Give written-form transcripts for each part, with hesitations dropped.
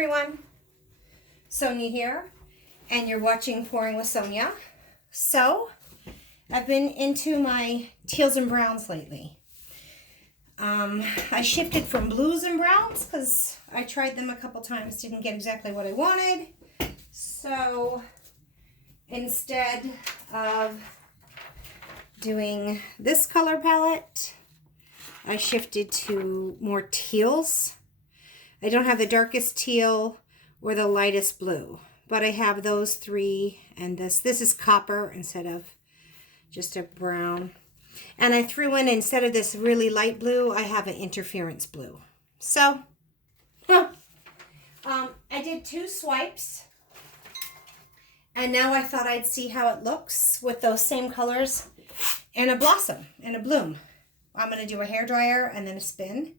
everyone, Sonia here, and you're watching Pouring with Sonia. So, I've been into my teals and browns lately. I shifted from blues and browns because I tried them a couple times, didn't get exactly what I wanted. So, instead of doing this color palette, I shifted to more teals. I don't have the darkest teal or the lightest blue, but I have those three and this. This is copper instead of just a brown. And I threw in, instead of this really light blue, I have an interference blue. So, I did 2 swipes. And now I thought I'd see how it looks with those same colors and a blossom and a bloom. I'm going to do a hairdryer and then a spin.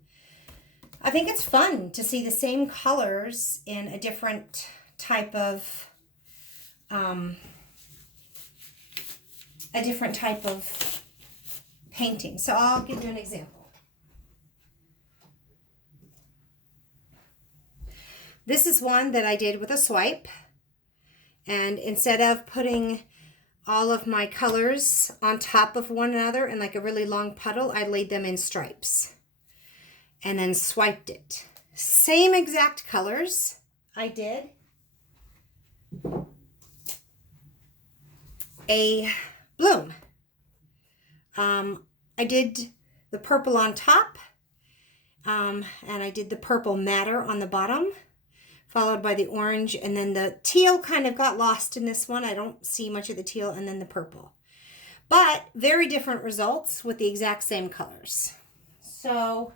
I think it's fun to see the same colors in a different type of painting. So I'll give you an example. This is one that I did with a swipe, and instead of putting all of my colors on top of one another in like a really long puddle, I laid them in stripes and then swiped it. Same exact colors I did. A bloom. I did the purple on top, and I did the purple matter on the bottom, followed by the orange, and then the teal kind of got lost in this one. I don't see much of the teal, and then the purple. But very different results with the exact same colors. So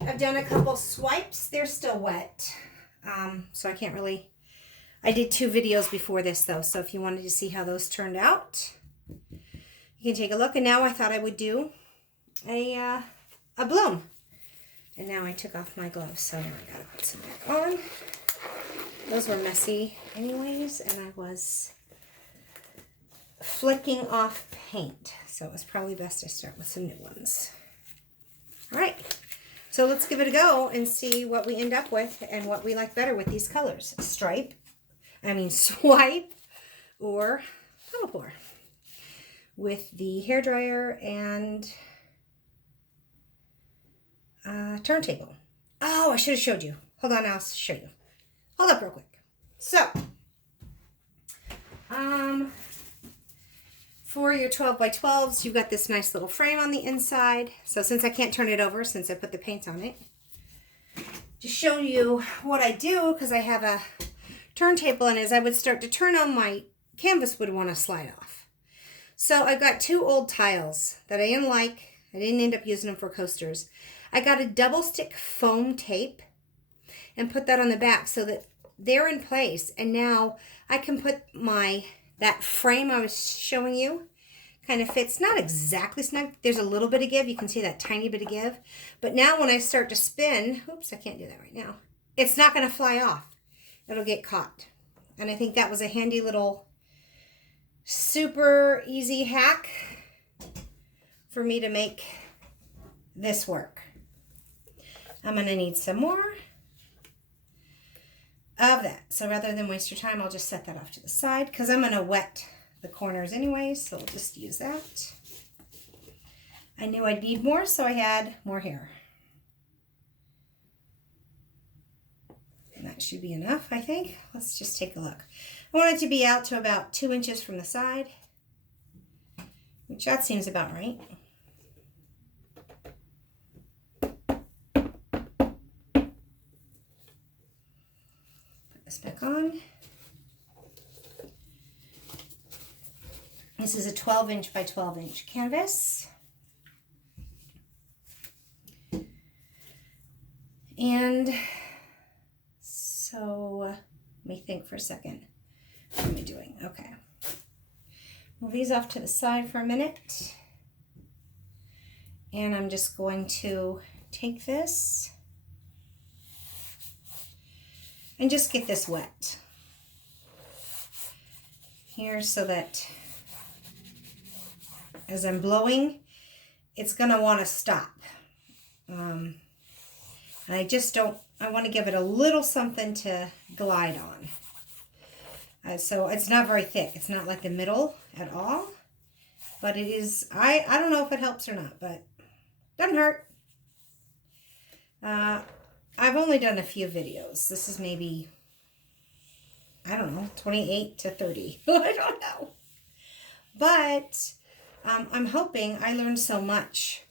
I've done a couple swipes. They're still wet, so I can't really... I did 2 videos before this, though, so if you wanted to see how those turned out, you can take a look. And now I thought I would do a bloom. And now I took off my gloves, so now I gotta put some back on. Those were messy anyways, and I was flicking off paint, so it was probably best I start with some new ones. All right. So let's give it a go and see what we end up with and what we like better with these colors. Swipe or puddle pour with the hairdryer and turntable. Oh, I should have showed you. Hold on, I'll show you. Hold up real quick. So, for your 12 by 12s, you've got this nice little frame on the inside. So since I can't turn it over, since I put the paint on it, to show you what I do, because I have a turntable, and as I would start to turn on, my canvas would want to slide off. So I've got 2 old tiles that I didn't like. I didn't end up using them for coasters. I got a double stick foam tape and put that on the back so that they're in place. And now I can put that frame I was showing you kind of fits, not exactly snug. There's a little bit of give. You can see that tiny bit of give. But now when I start to spin, oops, I can't do that right now. It's not going to fly off. It'll get caught. And I think that was a handy little super easy hack for me to make this work. I'm going to need some more of that. So rather than waste your time, I'll just set that off to the side because I'm going to wet the corners anyway, so we'll just use that. I knew I'd need more, so I had more hair. And that should be enough, I think. Let's just take a look. I want it to be out to about 2 inches from the side, which that seems about right. This back on. This is a 12-inch by 12-inch canvas. And so, let me think for a second. What am I doing? Okay. Move these off to the side for a minute. And I'm just going to take this and just get this wet here so that as I'm blowing, it's going to want to stop. And I just don't I want to give it a little something to glide on. So it's not very thick. It's not like the middle at all. But it is, I don't know if it helps or not, but doesn't hurt. I've only done a few videos. This is maybe, I don't know, 28 to 30. I don't know. But I'm hoping I learned so much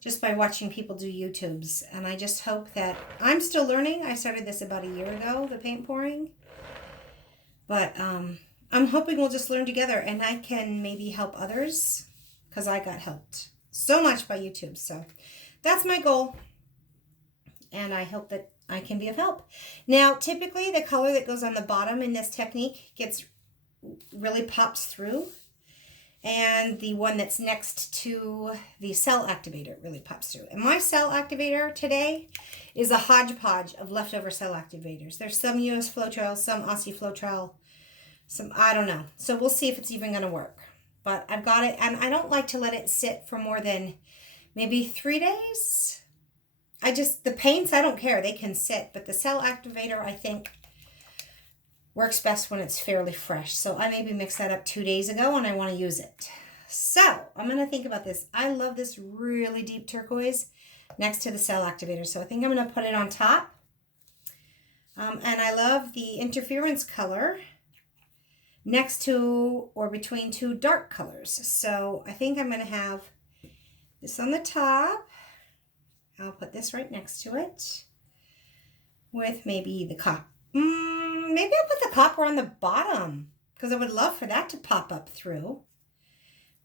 just by watching people do YouTubes. And I just hope that I'm still learning. I started this about a year ago, the paint pouring. But I'm hoping we'll just learn together and I can maybe help others because I got helped so much by YouTube. So that's my goal. And I hope that I can be of help. Now, typically the color that goes on the bottom in this technique really pops through. And the one that's next to the cell activator really pops through. And my cell activator today is a hodgepodge of leftover cell activators. There's some US Floetrol, some Aussie Floetrol, some, I don't know. So we'll see if it's even going to work. But I've got it, and I don't like to let it sit for more than maybe 3 days. The paints, I don't care. They can sit. But the cell activator, I think, works best when it's fairly fresh. So I maybe mixed that up 2 days ago, and I want to use it. So I'm going to think about this. I love this really deep turquoise next to the cell activator. So I think I'm going to put it on top. And I love the interference color next to or between two dark colors. So I think I'm going to have this on the top. I'll put this right next to it with maybe the copper. Maybe I'll put the copper on the bottom because I would love for that to pop up through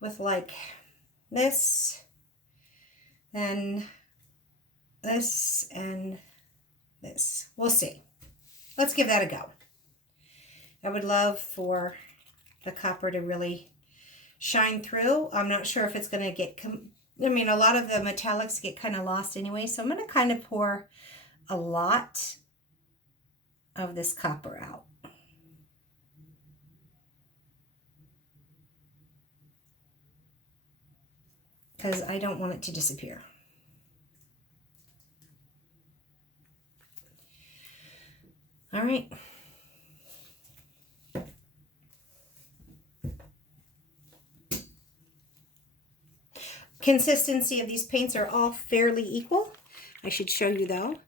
with like this, then this and this. We'll see. Let's give that a go. I would love for the copper to really shine through. I'm not sure if it's going to get, a lot of the metallics get kind of lost anyway, so I'm going to kind of pour a lot of this copper out. Because I don't want it to disappear. All right. Consistency of these paints are all fairly equal. I should show you though.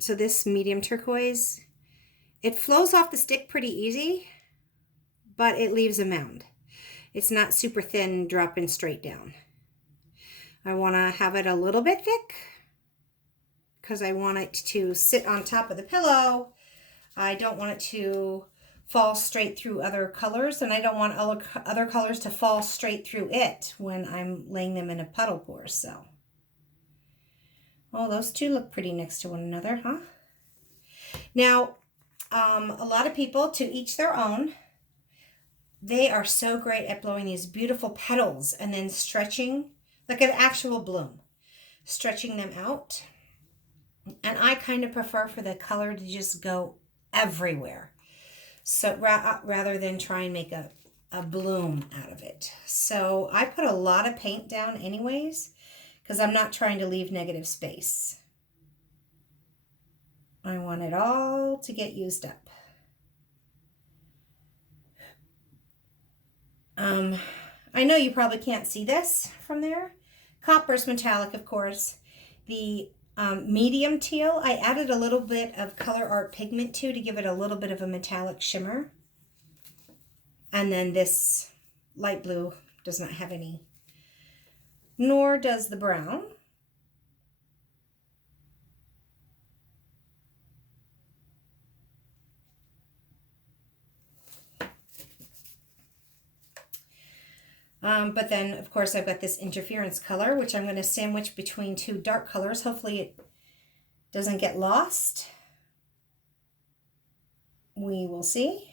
So this medium turquoise, it flows off the stick pretty easy, but it leaves a mound. It's not super thin, dropping straight down. I want to have it a little bit thick because I want it to sit on top of the pillow. I don't want it to fall straight through other colors, and I don't want other colors to fall straight through it when I'm laying them in a puddle pour. So, oh, those two look pretty next to one another, huh? Now, a lot of people, to each their own, they are so great at blowing these beautiful petals and then stretching like an actual bloom, stretching them out. And I kind of prefer for the color to just go everywhere. So rather than try and make a bloom out of it. So I put a lot of paint down anyways, because I'm not trying to leave negative space. I want it all to get used up. I know you probably can't see this from there. Copper's metallic, of course. The medium teal, I added a little bit of Color Art pigment to give it a little bit of a metallic shimmer. And then this light blue does not have any, nor does the brown. But then, of course, I've got this interference color, which I'm going to sandwich between two dark colors. Hopefully it doesn't get lost. We will see.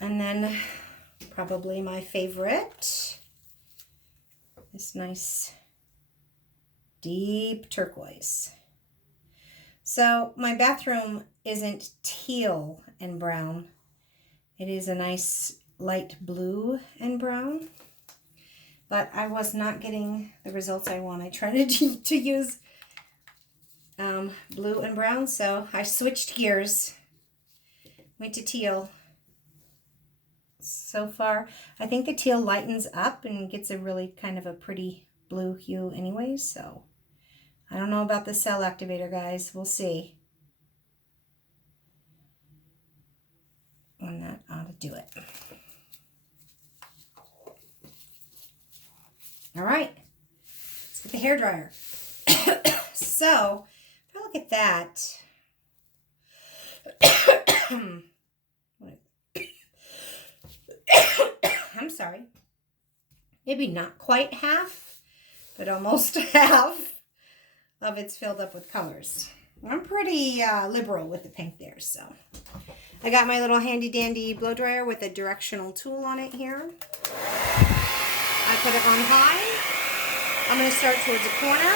And then probably my favorite, this nice deep turquoise. So my bathroom isn't teal and brown. It is a nice light blue and brown, but I was not getting the results I want. I tried to use blue and brown, so I switched gears, went to teal. So far, I think the teal lightens up and gets a really kind of a pretty blue hue anyways, so I don't know about the cell activator, guys. We'll see. And that ought to do it. All right, let's get the hairdryer. So, if I look at that, I'm sorry, maybe not quite half, but almost half of it's filled up with colors. I'm pretty liberal with the pink there, so. I got my little handy dandy blow dryer with a directional tool on it here. I put it on high. I'm going to start towards the corner.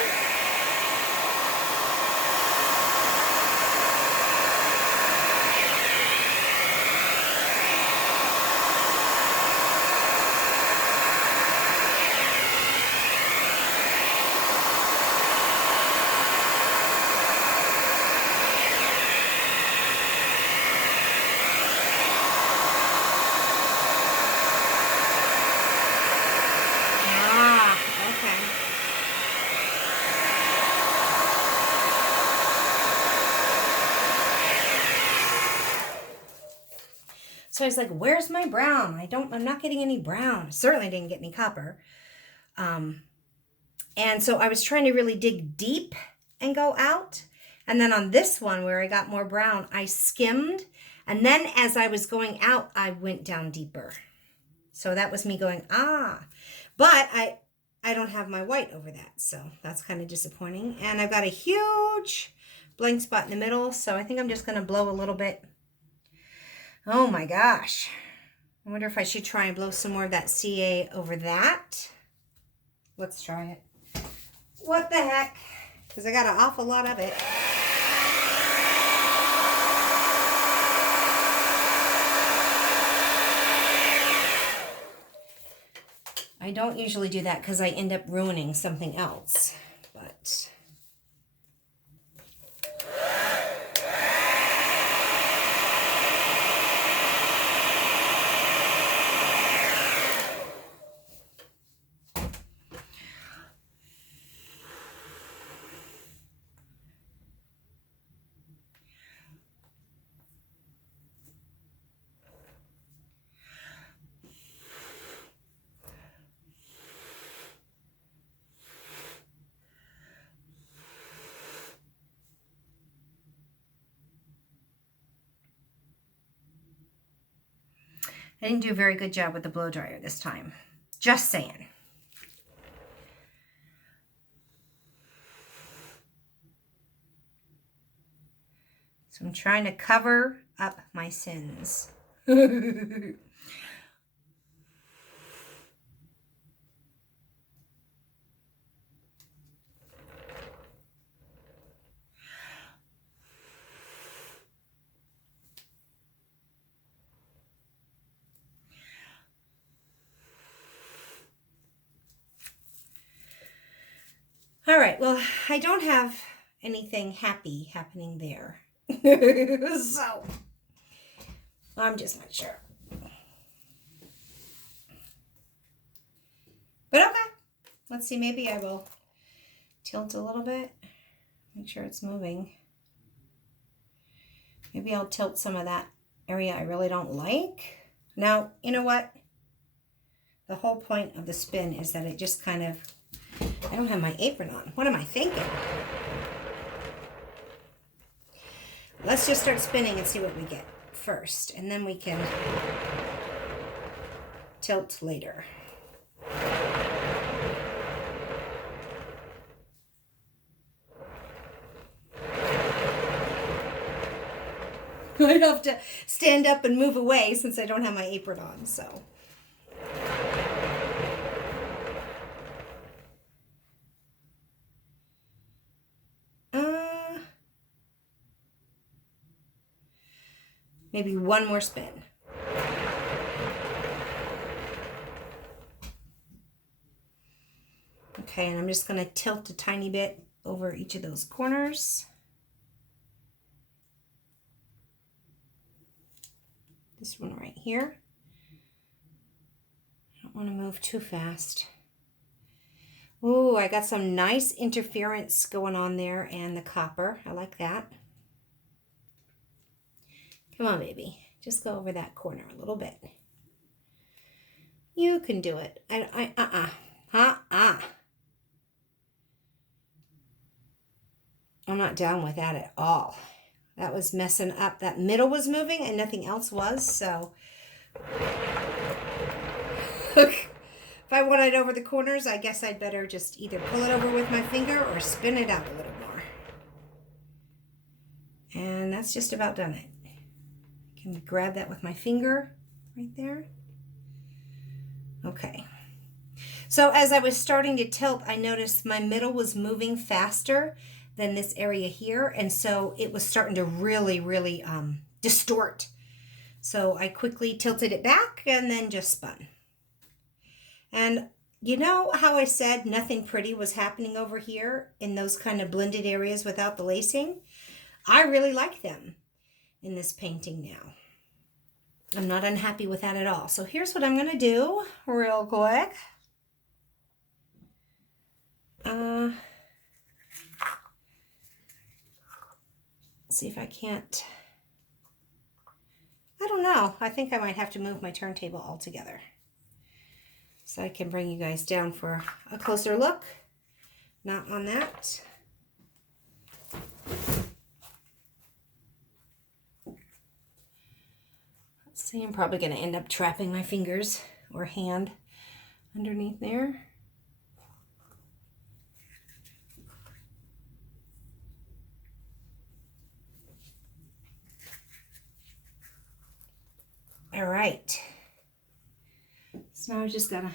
So I was like, where's my brown? I'm not getting any brown. Certainly didn't get any copper. And so I was trying to really dig deep and go out. And then on this one where I got more brown, I skimmed. And then as I was going out, I went down deeper. So that was me going, But I don't have my white over that. So that's kind of disappointing. And I've got a huge blank spot in the middle. So I think I'm just going to blow a little bit. Oh my gosh. I wonder if I should try and blow some more of that CA over that. Let's try it. What the heck? Because I got an awful lot of it. I don't usually do that because I end up ruining something else. But I didn't do a very good job with the blow dryer this time. Just saying. So I'm trying to cover up my sins. All right, well, I don't have anything happy happening there. So, I'm just not sure. But okay, let's see, maybe I will tilt a little bit, make sure it's moving. Maybe I'll tilt some of that area I really don't like. Now, you know what? The whole point of the spin is that it just kind of, I don't have my apron on. What am I thinking? Let's just start spinning and see what we get first, and then we can tilt later. I have to stand up and move away since I don't have my apron on, so. Maybe one more spin. Okay, and I'm just going to tilt a tiny bit over each of those corners. This one right here. I don't want to move too fast. Ooh, I got some nice interference going on there and the copper. I like that. Come on, baby. Just go over that corner a little bit. You can do it. I'm not down with that at all. That was messing up. That middle was moving and nothing else was, so. If I want it over the corners, I guess I'd better just either pull it over with my finger or spin it out a little more. And that's just about done it. I can grab that with my finger right there. Okay. So as I was starting to tilt, I noticed my middle was moving faster than this area here. And so it was starting to really distort. So I quickly tilted it back and then just spun. And you know how I said nothing pretty was happening over here in those kind of blended areas without the lacing? I really like them in this painting now. I'm not unhappy with that at all. So here's what I'm going to do real quick. See if I can't. I don't know. I think I might have to move my turntable altogether so I can bring you guys down for a closer look. Not on that. Let's see, I'm probably going to end up trapping my fingers or hand underneath there. All right. So now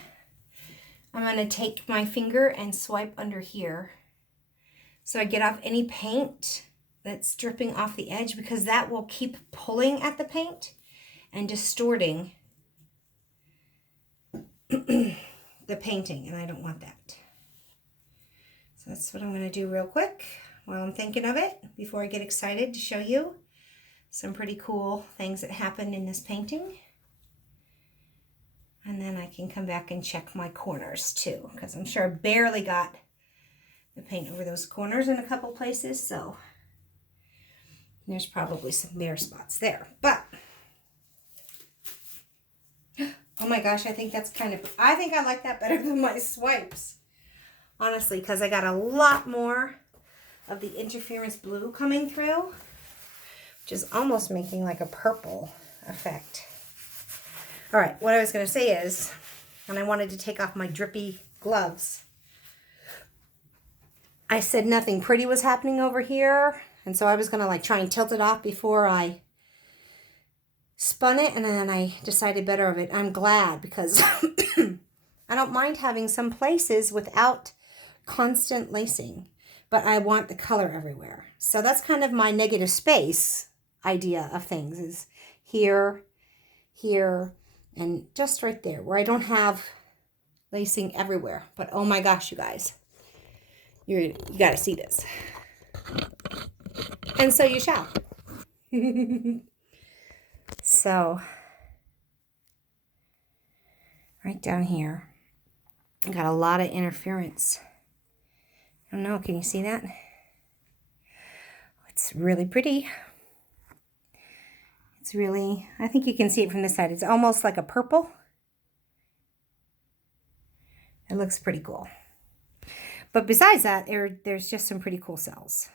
I'm gonna take my finger and swipe under here so I get off any paint that's dripping off the edge, because that will keep pulling at the paint and distorting the painting, and I don't want that. So that's what I'm gonna do real quick while I'm thinking of it before I get excited to show you some pretty cool things that happened in this painting. And then I can come back and check my corners too, because I'm sure I barely got the paint over those corners in a couple places, so there's probably some bare spots there. But, oh my gosh, I think I like that better than my swipes. Honestly, because I got a lot more of the interference blue coming through, which is almost making like a purple effect. All right, what I was going to say is, and I wanted to take off my drippy gloves, I said nothing pretty was happening over here, and so I was going to like try and tilt it off before I spun it, and then I decided better of it. I'm glad, because I don't mind having some places without constant lacing, but I want the color everywhere. So that's kind of my negative space idea of things, is here, here, and just right there where I don't have lacing everywhere. But oh my gosh, you guys, you got to see this. And so you shall. So right down here, I got a lot of interference. I don't know, can you see that? It's really pretty. It's really, I think you can see it from this side. It's almost like a purple. It looks pretty cool. But besides that, there's just some pretty cool cells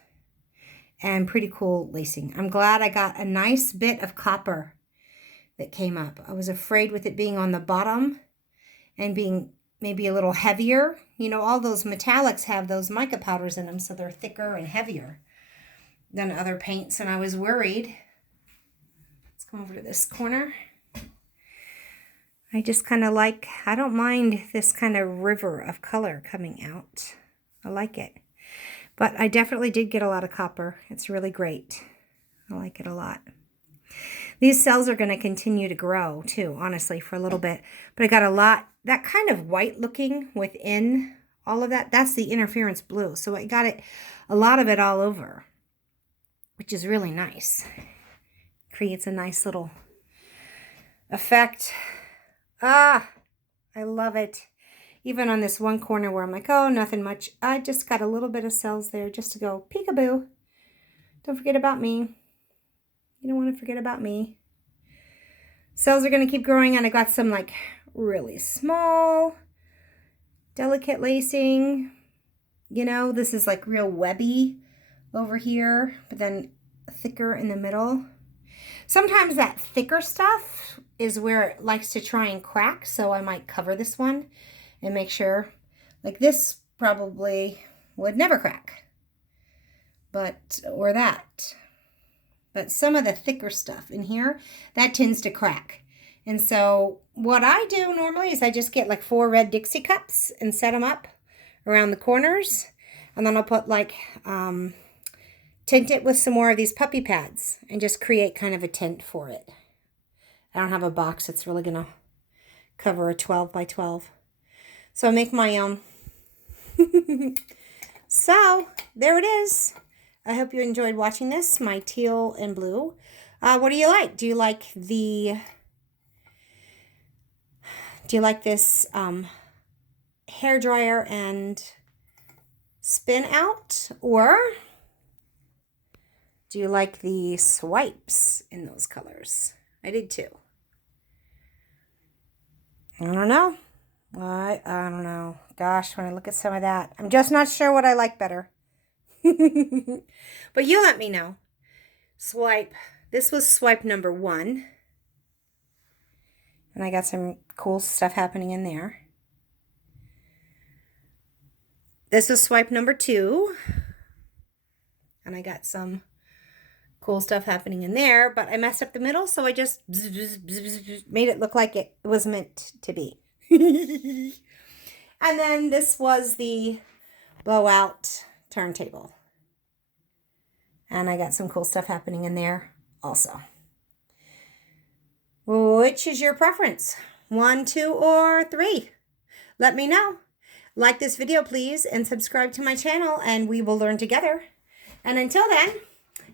and pretty cool lacing. I'm glad I got a nice bit of copper that came up. I was afraid with it being on the bottom and being maybe a little heavier. You know, all those metallics have those mica powders in them, so they're thicker and heavier than other paints, and I was worried. Let's come over to this corner. I just kind of like, I don't mind this kind of river of color coming out. I like it. But I definitely did get a lot of copper. It's really great. I like it a lot. These cells are going to continue to grow too, honestly, for a little bit. But I got a lot, that kind of white looking within all of that, that's the interference blue. So I got it, a lot of it all over, which is really nice. Creates a nice little effect. Ah, I love it. Even on this one corner where I'm like, oh, nothing much. I just got a little bit of cells there just to go peekaboo. Don't forget about me. You don't want to forget about me. Cells are going to keep growing, and I got some like really small, delicate lacing. You know, this is like real webby over here, but then thicker in the middle. Sometimes that thicker stuff is where it likes to try and crack, so I might cover this one and make sure. Like this probably would never crack, or that. But some of the thicker stuff in here, that tends to crack. And so what I do normally is I just get like 4 red Dixie cups and set them up around the corners. And then I'll put like, tint it with some more of these puppy pads and just create kind of a tint for it. I don't have a box that's really going to cover a 12 by 12. So I make my own. So there it is. I hope you enjoyed watching this, my teal and blue. What do you like? Do you like this hair dryer and spin out, or do you like the swipes in those colors? I did too. I don't know. I don't know. Gosh, when I look at some of that, I'm just not sure what I like better. But you let me know. Swipe. This was swipe number 1. And I got some cool stuff happening in there. This is swipe number 2. And I got some cool stuff happening in there. But I messed up the middle, so I just made it look like it was meant to be. And then this was the blowout turntable. And I got some cool stuff happening in there also. Which is your preference? 1, 2, or 3? Let me know. Like this video, please, and subscribe to my channel, and we will learn together. And until then,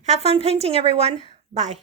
have fun painting, everyone. Bye.